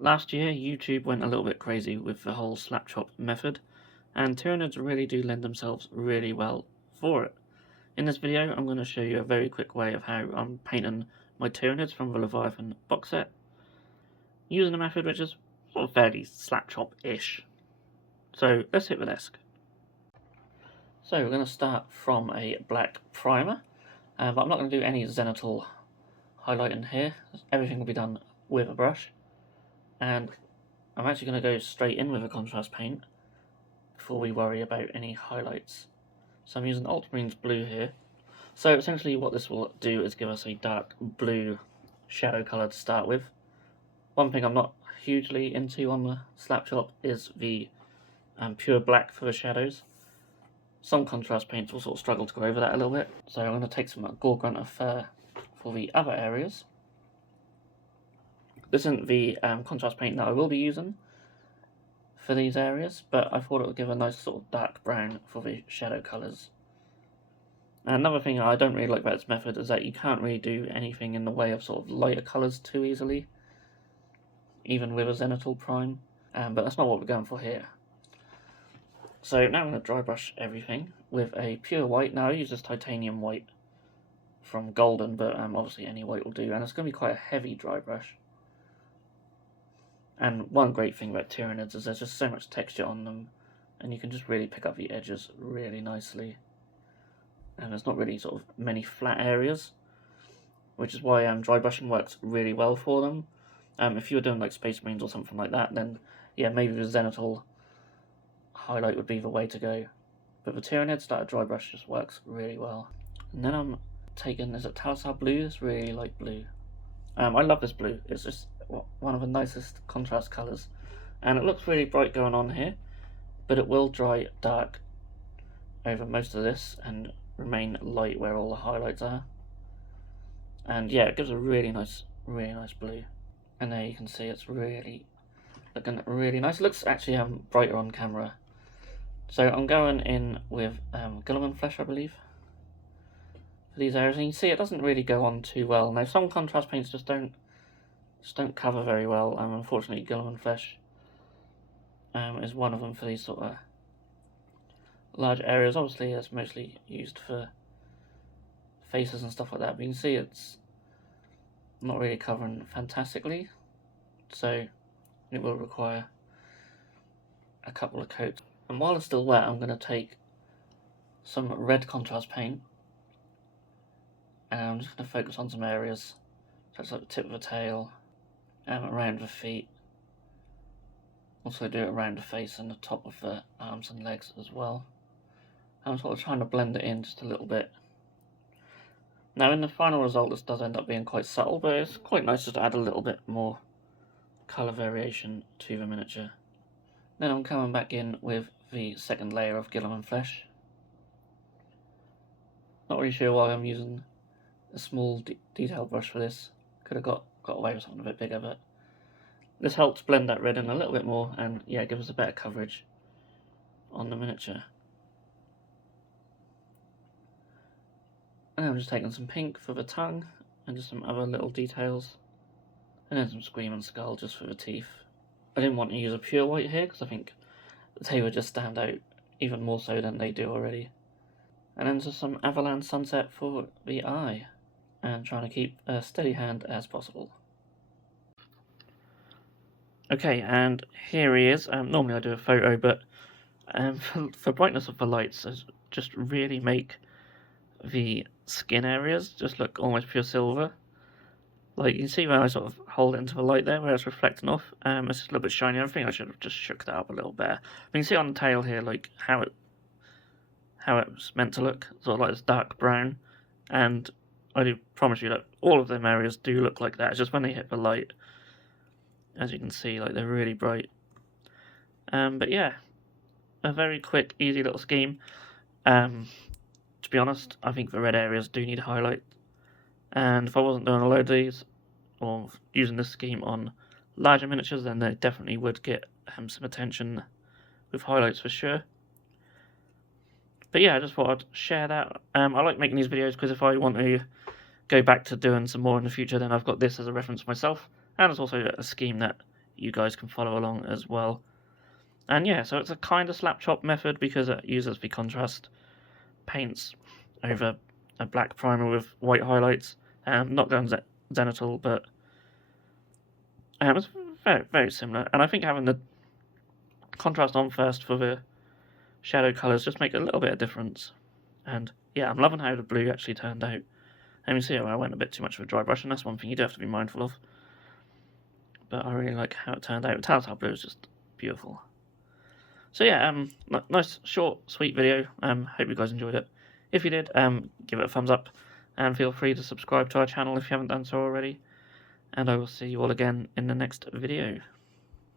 Last year, YouTube went a little bit crazy with the whole Slapchop method, and Tyranids really do lend themselves really well for it. In this video, I'm going to show you a very quick way of how I'm painting my Tyranids from the Leviathan box set, using a method which is sort of fairly Slapchop-ish. So let's hit the desk. So we're going to start from a black primer, but I'm not going to do any zenithal highlighting here. Everything will be done with a brush. And I'm actually going to go straight in with a contrast paint before we worry about any highlights. So I'm using Ultramarines Blue here. So essentially what this will do is give us a dark blue shadow colour to start with. One thing I'm not hugely into on the Slapchop is the pure black for the shadows. Some contrast paints will sort of struggle to go over that a little bit. So I'm going to take some Gorgrunter Fur for the other areas. This isn't the contrast paint that I will be using for these areas, but I thought it would give a nice sort of dark brown for the shadow colours. And another thing I don't really like about this method is that you can't really do anything in the way of sort of lighter colours too easily, even with a zenithal prime, but that's not what we're going for here. So now I'm going to dry brush everything with a pure white. Now I use this titanium white from Golden, but obviously any white will do, and it's going to be quite a heavy dry brush. And one great thing about Tyranids is there's just so much texture on them, and you can just really pick up the edges really nicely. And there's not really sort of many flat areas, which is why dry brushing works really well for them. If you were doing like Space Marines or something like that, then yeah, maybe the zenithal highlight would be the way to go. But the Tyranids, that a dry brush just works really well. And then I'm taking, is it Talsar Blue? It's really light blue. I love this blue. It's just one of the nicest contrast colours, and it looks really bright going on here, but it will dry dark over most of this and remain light where all the highlights are. And yeah, it gives a really nice blue. And there you can see it's really looking really nice. It looks actually brighter on camera. So I'm going in with Guilliman Flesh, I believe, for these areas, and you can see it doesn't really go on too well. Now some contrast paints just don't cover very well. Unfortunately, Guilliman Flesh is one of them for these sort of large areas. Obviously, it's mostly used for faces and stuff like that, but you can see it's not really covering fantastically, so it will require a couple of coats. And while it's still wet, I'm going to take some red contrast paint, and I'm just going to focus on some areas, such like the tip of the tail, around the feet. Also do it around the face and the top of the arms and legs as well. I'm sort of trying to blend it in just a little bit. Now in the final result this does end up being quite subtle, but it's quite nice just to add a little bit more colour variation to the miniature. Then I'm coming back in with the second layer of Guilliman Flesh. Not really sure why I'm using a small detail brush for this. Could have got away with something a bit bigger, but this helps blend that red in a little bit more, and yeah, gives us a better coverage on the miniature. And then I'm just taking some pink for the tongue, and just some other little details, and then some Screaming Skull just for the teeth. I didn't want to use a pure white here, because I think they would just stand out even more so than they do already. And then just some Avalanche Sunset for the eye, and trying to keep a steady hand as possible. Okay, and here he is. Normally I do a photo, but for brightness of the lights, I just really make the skin areas just look almost pure silver. Like you can see when I sort of hold it into the light there, where it's reflecting off, it's just a little bit shiny. I think I should have just shook that up a little better. You can see on the tail here, like how it's meant to look, sort of like this dark brown, and I do promise you that all of them areas do look like that. It's just when they hit the light, as you can see, like they're really bright. But yeah, a very quick, easy little scheme. To be honest, I think the red areas do need a highlight, and if I wasn't doing a load of these, or using this scheme on larger miniatures, then they definitely would get some attention with highlights for sure. But yeah, I just thought I'd share that. I like making these videos because if I want to go back to doing some more in the future, then I've got this as a reference myself, and it's also a scheme that you guys can follow along as well. And yeah, so it's a kind of slap chop method because it uses the contrast paints over a black primer with white highlights. Not done Zenithal, but it's very, very similar. And I think having the contrast on first for the shadow colours just make a little bit of difference. And yeah, I'm loving how the blue actually turned out. And you see how I went a bit too much with a dry brush, and that's one thing you do have to be mindful of. But I really like how it turned out. Telltale Blue is just beautiful. So yeah, nice, short, sweet video. Hope you guys enjoyed it. If you did, give it a thumbs up, and feel free to subscribe to our channel if you haven't done so already. And I will see you all again in the next video.